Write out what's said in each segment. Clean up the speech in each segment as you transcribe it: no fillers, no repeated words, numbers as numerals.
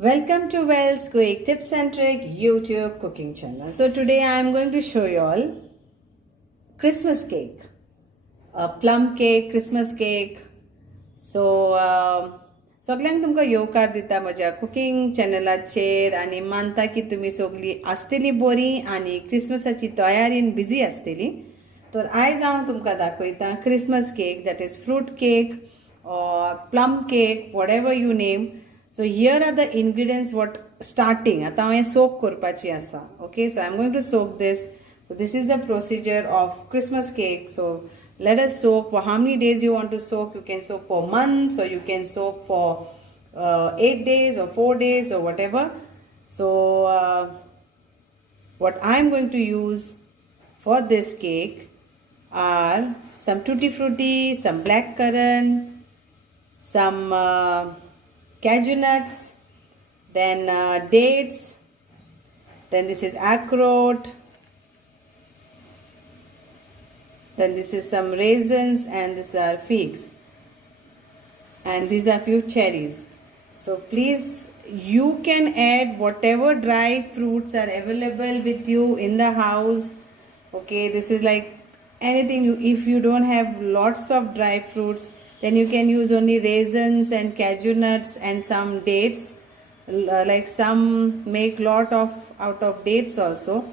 Welcome to Wells Quick Tips and Trick YouTube cooking channel. So today I am going to show you all Christmas cake, a plum cake, Christmas cake. So सगळ्यांक तुमकां येवकार दिता म्हज्या cooking चॅनलाचेर आनी मानता की तुमी सगळीं आसतली बरी आनी क्रिसमसाची तयारीन बिजी आसतली. तर आयज हांव तुमकां दाखयता Christmas cake, that is fruit cake or plum cake, whatever you name. So here are the ingredients what starting. आता हांवें soak करपाची आसा. Okay, so I'm going to soak this. So this is the procedure of Christmas cake. So let us soak. For how many days you want to soak? You can soak for months, or you can soak for 8 days or 4 days or whatever. So what I'm going to use for this cake are some tutti frutti, some black currant, some cashew nuts, then dates, then this is ackroat, then this is some raisins, and these are figs, and these are few cherries. So please, you can add whatever dry fruits are available with you in the house. Okay, this is like anything. If you don't have lots of dry fruits, then you can use only raisins and cashew nuts and some dates. Like some make lot of out of dates also,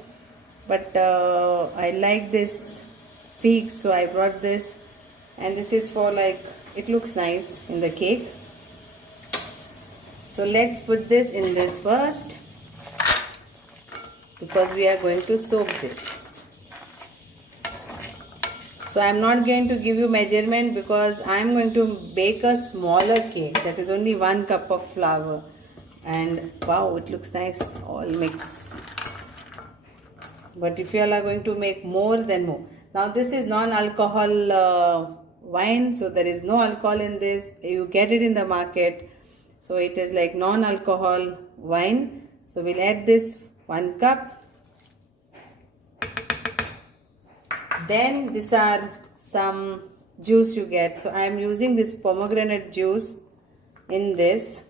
but I like this figs, so I brought this, and this is for like it looks nice in the cake. So let's put this in this first, because we are going to soak this. So I am not going to give you measurement because I am going to bake a smaller cake, that is only 1 cup of flour, and wow, it looks nice all mixed. But if you all are going to make more, then more. Now this is non-alcohol wine, so there is no alcohol in this. You get it in the market, so it is like non-alcohol wine. So we'll add this 1 cup. Then these are some juice you get. So I am using this pomegranate juice in this.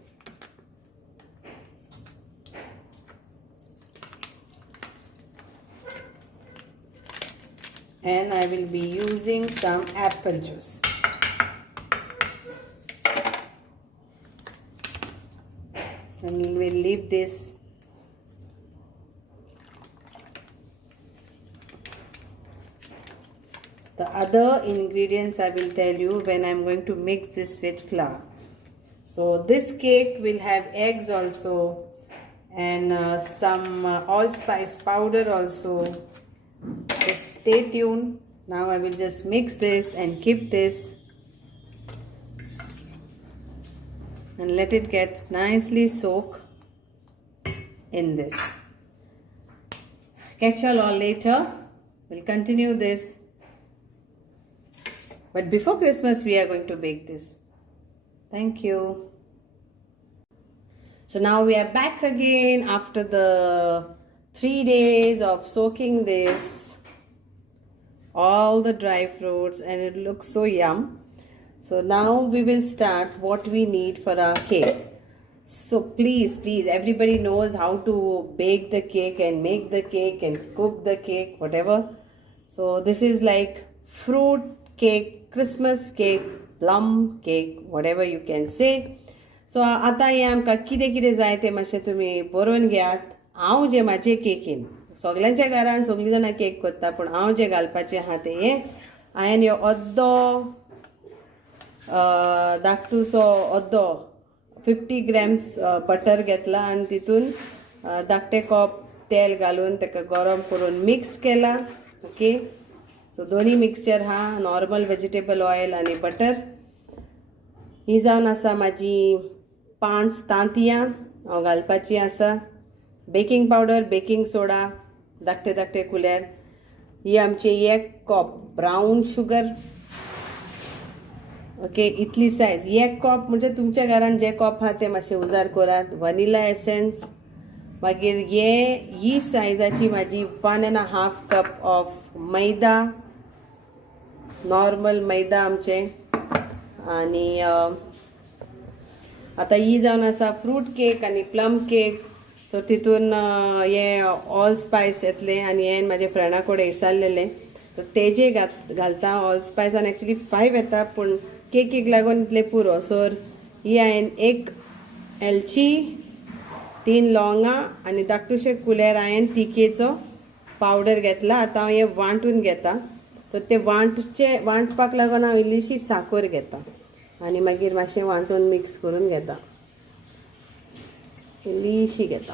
And I will be using some apple juice. And we'll leave this. The other ingredients I will tell you when I am going to mix this with flour. So this cake will have eggs also, and some allspice powder also. Just stay tuned. Now I will just mix this and keep this and let it get nicely soaked in this. Catch you all later. We'll continue this. But before Christmas, we are going to bake this. Thank you. So now we are back again after the 3 days of soaking this, all the dry fruits, and it looks so yum. So now we will start what we need for our cake. So please, everybody knows how to bake the cake and make the cake and cook the cake, whatever. So this is like fruit cake, Christmas cake, plum cake, whatever you can say. So आता हे आमकां कितें कितें जाय तें मातशें तुमी बरोवन घेयात. हांव जे म्हाजे केकीन सगळ्यांच्या घरान सगळीं जाणां केक करता, पूण हांव जे घालपाचें आहा तें हें. हांवें ह्यो अर्दो धाकटूसो अर्दो 50 grams बटर घेतला आनी तितून धाकटे कप तेल घालून ताका गरम करून मिक्स केला. ओके, सो दोन्ही मिक्सचर हा, नॉर्मल वेजिटेबल ऑयल आणि बटर. ही जावन आसा म्हाजी 5 तांतयां हांव घालपाची आसा. बेकिंग पावडर, बेकिंग सोडा धाकटे धाकटे कुल्यार. ही आमची 1 कप ब्रावन शुगर. ओके, इतली सायज 1 कप म्हणजे तुमच्या घरान जे कप आहा ते मातशे उजार करात. Vanilla essence. मागीर ही सायजाची म्हाजी 1.5 कप ऑफ मैदा, नॉर्मल मैदा आमचे. आणि आता ही जावन आसा फ्रूट केक आनी प्लम केक. तो तितून हे ऑल स्पायस येतले आनी हे म्हाजे फ्रेंडा कडेन विचारलेले. तर तेजे घालता ऑल स्पायस आनी एक्चुली 5 येता पूण केकीक लागून इतले पुरो. सो ही हांवें 1 एलची, 3 लवंगां आनी धाकटुशे कुलेर हांवें तिकेचो पावडर घेतला. आतां हांव हे वांटून घेता. तर ते वांटपाक लागून हांव इल्लीशी साकर घेता आनी मागीर मातशें वांटून मिक्स करून घेता. इल्लीशी घेता.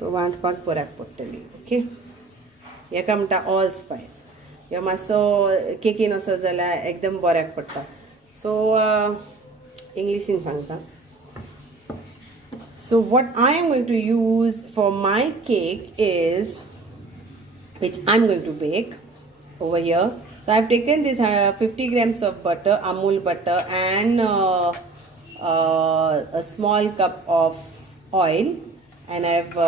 तो वांटपाक बऱ्याक पडटली. ओके, हेका म्हणटा ऑल स्पायस. ह्यो मातसो केकीन असो जाल्यार एकदम बऱ्याक पडटा. सो इंग्लिशीन सांगता. So what I am going to use for my cake is, which I'm going to bake over here. So I've taken this 50 grams of butter, Amul butter, and a small cup of oil, and I've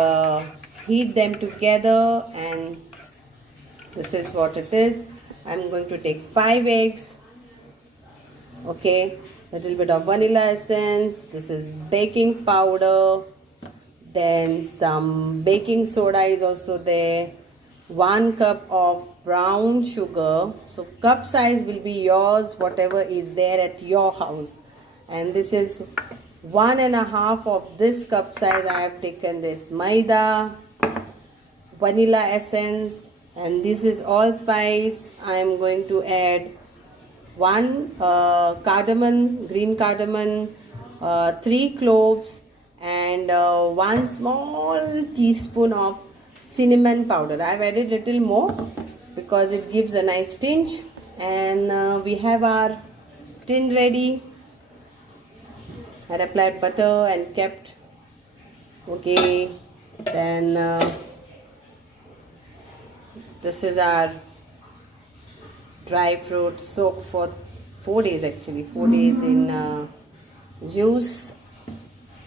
heat them together, and this is what it is. I'm going to take 5 eggs. Okay, a little bit of vanilla essence. This is baking powder. Then some baking soda is also there. 1 cup of brown sugar. So cup size will be yours, whatever is there at your house. And this is 1.5 of this cup size. I have taken this maida, vanilla essence, and this is allspice. I am going to add 1 cardamom, green cardamom, 3 cloves, and 1 small teaspoon of cinnamon powder. I've added little more because it gives a nice tinge. And we have our tin ready. I applied butter and kept. Okay, then this is our dry fruit soaked for 4 days, actually 4 days in juice,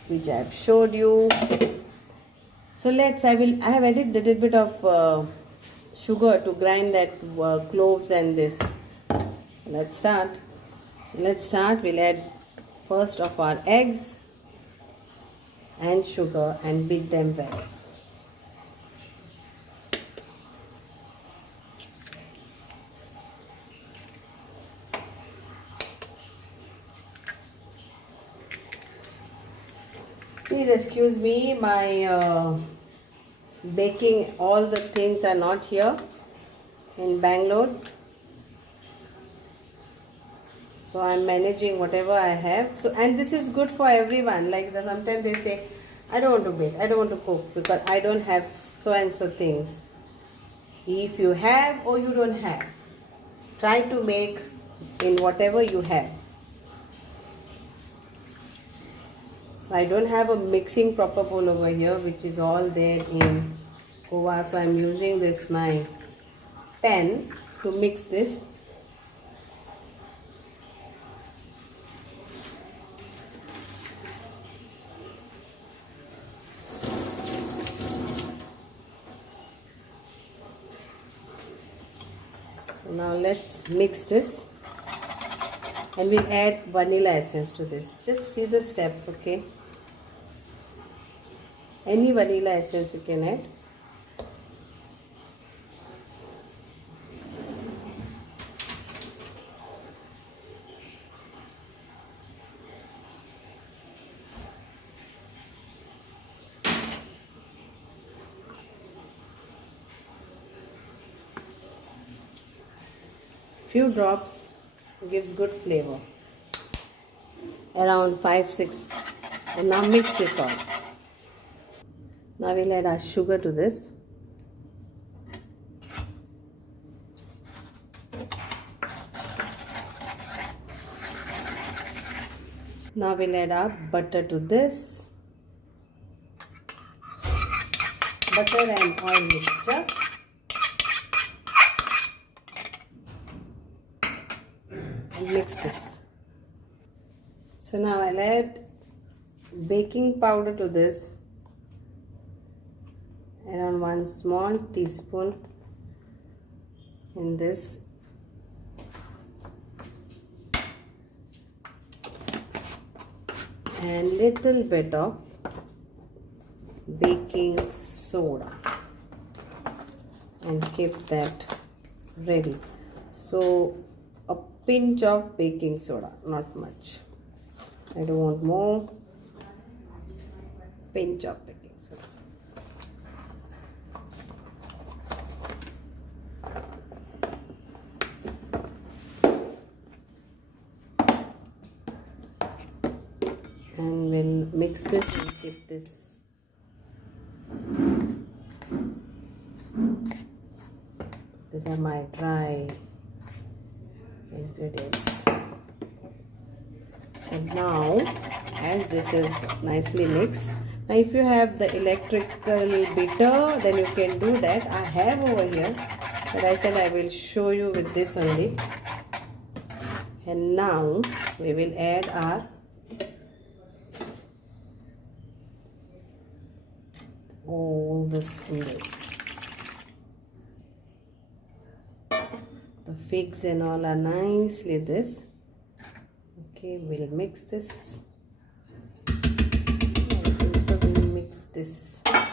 which I have showed you. So I have added a little bit of sugar to grind that cloves and this. Let's start. We'll add first of our eggs and sugar and beat them well. Please excuse me, my baking, all the things are not here in Bangalore. So I'm managing whatever I have. So, and this is good for everyone. Like sometimes they say, I don't want to bake, I don't want to cook because I don't have so and so things. If you have or you don't have, try to make in whatever you have. So I don't have a mixing proper bowl over here, which is all there in Goa. So I'm using this my pen to mix this. So now let's mix this. And we'll add vanilla essence to this. Just see the steps, okay? Any vanilla essence you can add. Few drops gives good flavor. Around 5-6. And now mix this all. Now we'll add our sugar to this. Now we'll add our butter to this. Butter and oil mixture. And mix this. So now I'll add baking powder to this. Around 1 small teaspoon in this. and little bit of baking soda and keep that ready. So a pinch of baking soda, not much. I don't want more. Pinch of baking soda. And we'll mix this and keep this. These are my dry ingredients. So now, as this is nicely mixed, now if you have the electrical beater, then you can do that. I have over here, but I said I will show you with this only. And now we will add our all this in this. The figs and all are nicely this. Okay, we'll mix this. So we'll mix this. The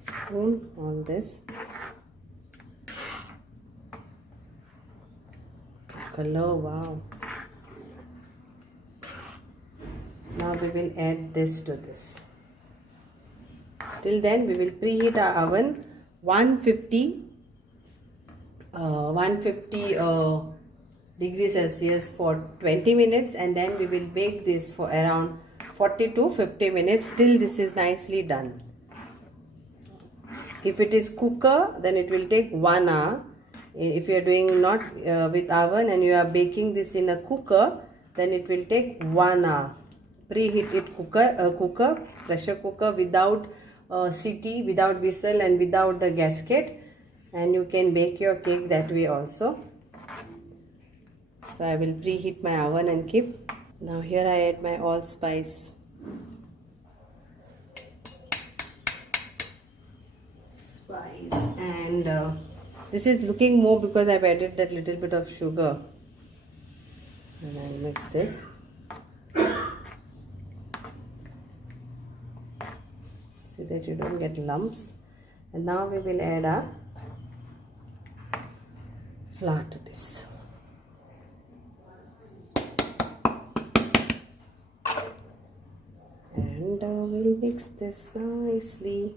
spoon on this. Color, wow. Now we will add this to this. Till then we will preheat our oven 150 degrees Celsius for 20 minutes, and then we will bake this for around 40 to 50 minutes till this is nicely done. If it is cooker, then it will take 1 hour. If you are doing not with oven and you are baking this in a cooker, then it will take 1 hour. Preheat it cooker, pressure cooker without CT, without whistle and without the gasket, and you can bake your cake that way also. So I will preheat my oven and keep. Now here I add my allspice. And this is looking more because I've added that little bit of sugar. And I'll mix this. So that you don't get lumps. And now we will add our flour to this. And we'll mix this nicely.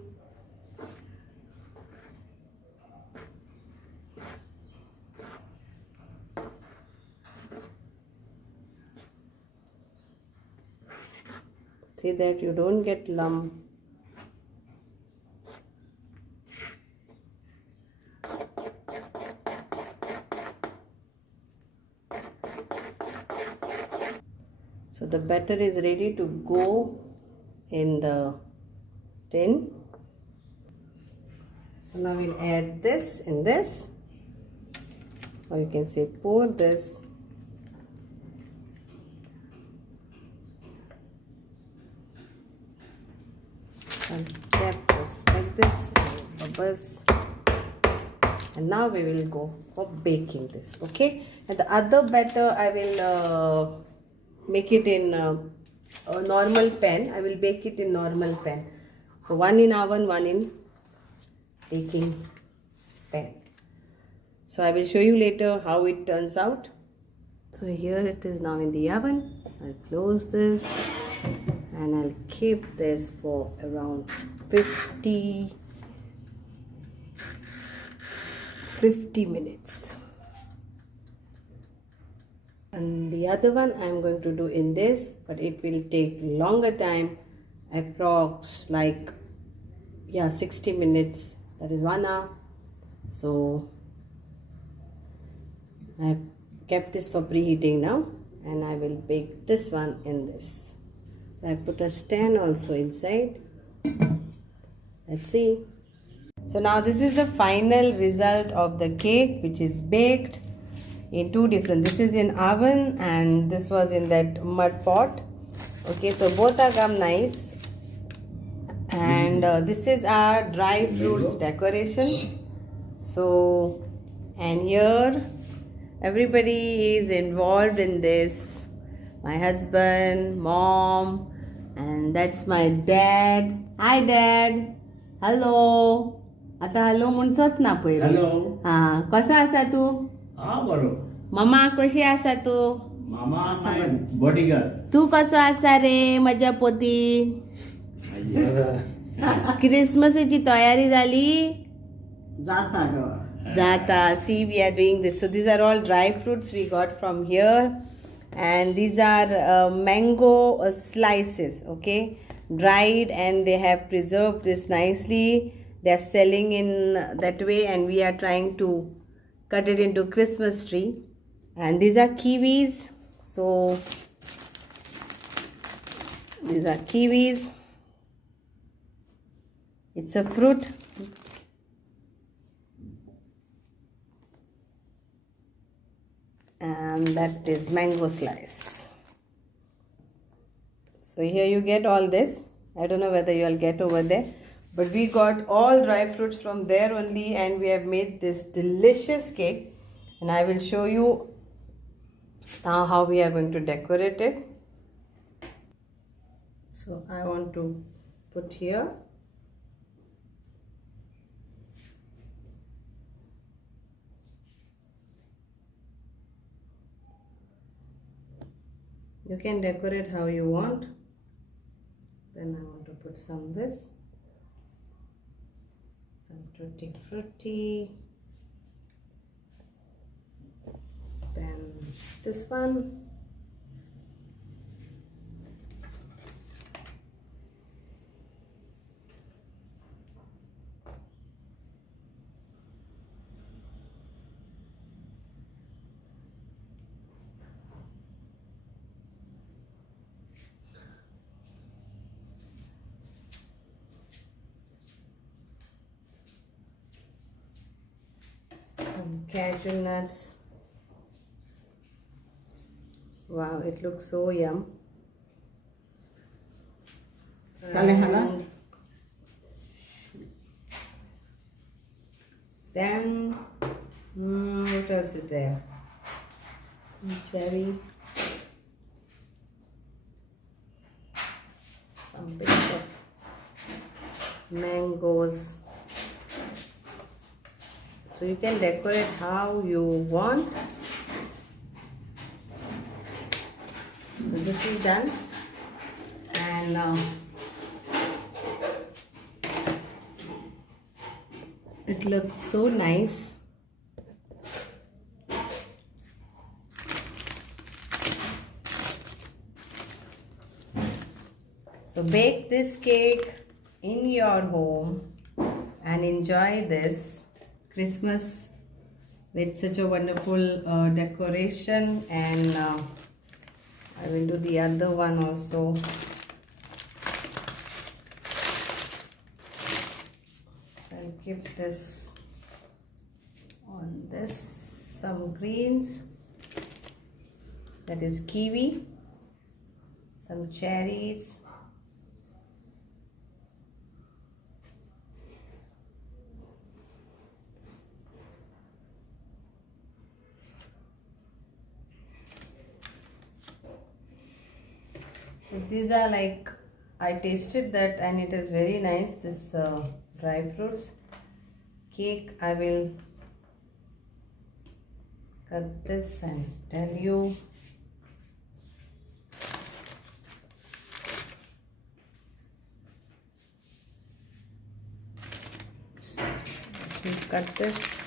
See that you don't get lump. So the batter is ready to go in the tin. So now we'll add this in this, or you can say pour this. And tap this like this, bubbles. And now we will go for baking this. Okay, and the other batter I will make it in a normal pan. I will bake it in normal pan. So one in oven, one in baking pan. So I will show you later how it turns out. So here it is now in the oven. I'll close this and I'll keep this for around 50 minutes. And the other one I'm going to do in this, but it will take longer time, approx like 60 minutes, that is 1 hour. So I've kept this for preheating now, and I will bake this one in this. So I put a stand also inside. Let's see. So now this is the final result of the cake, which is baked in two different. This is in oven and this was in that mud pot. Okay, so both are come nice. And this is our dry fruits decoration. So, and here everybody is involved in this. my husband, mom, and that's my dad. Hi dad. Hello. आता hello म्हणसोच ना पहिले. Hello. हा कसो आसा तू? हा बरो. मम्मा कशी आसा तू? मामा माय बॉडीगार्ड. तू कसो आसा रे माझ्या पोती? क्रिसमसची तयारी झाली? जाता ग. Zata. See, we are doing this. So these are all dry fruits we got from here, and these are mango slices. Okay, dried, and they have preserved this nicely. They are selling in that way, and we are trying to cut it into Christmas tree. And these are kiwis. So these are kiwis. It's a fruit. And that is mango slice. So here you get all this. I don't know whether you all get over there, but we got all dry fruits from there only, and we have made this delicious cake, and I will show you now how we are going to decorate it. So I want to put here. You can decorate how you want. Then I want to put some this, some tutti frutti, then this one, some cashew nuts. Wow, it looks so yum. And then what else is there? Cherry, some bits of mangoes. So you can decorate how you want. So this is done, and it looks so nice. So bake this cake in your home and enjoy this Christmas with such a wonderful decoration, and I will do the other one also. So I'll give this on this, some greens, that is kiwi, some cherries, so these are like, I tasted that and it is very nice, this dry fruits cake. I will cut this and tell you. So cut this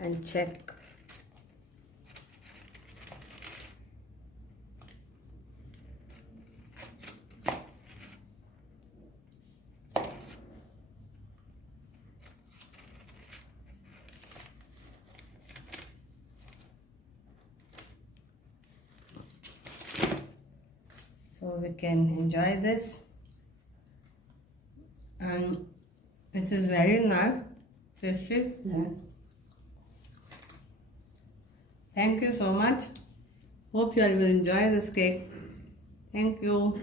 and check. So we can enjoy this, and this is very nice, tasty. Thank you so much. Hope you all will enjoy this cake. Thank you.